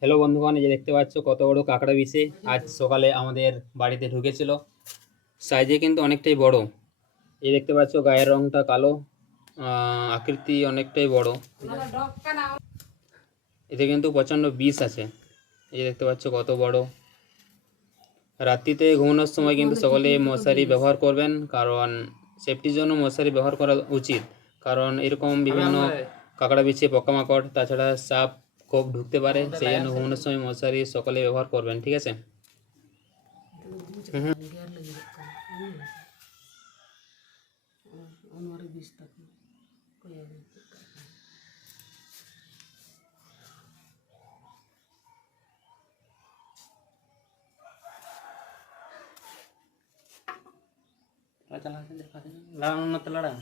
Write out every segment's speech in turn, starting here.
Hello বন্ধুগণ, এই যে দেখতে পাচ্ছ কত বড় কাঁকড়া বিছে আজ সকালে আমাদের বাড়িতে ঢুকেছিল। সাইজে কিন্তু অনেকটাই বড়। এই দেখতে পাচ্ছ গায়ের রংটা কালো, আকৃতি অনেকটাই বড়। এতে কিন্তু প্রচণ্ড বিষ আছে। এই দেখতে পাচ্ছ কত বড়। রাত্রিতে ঘুমানোর সময় কিন্তু সকলে মশারি ব্যবহার করবেন, কারণ সেফটির জন্য মশারি ব্যবহার করা উচিত। কারণ এরকম বিভিন্ন কাঁকড়া বিছে, পোকামাকড়, তাছাড়া সাপ খুব ঢুকতে পারে, সেই জন্য ঘুমানোর সময় মশারি সকলে ব্যবহার করবেন, ঠিক আছে? লড়া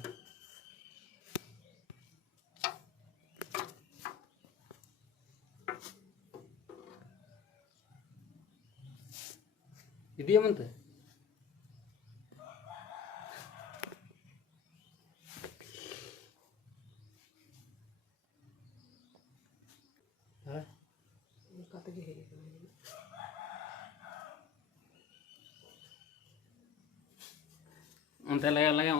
দিদি এমন তো লাগে লাগে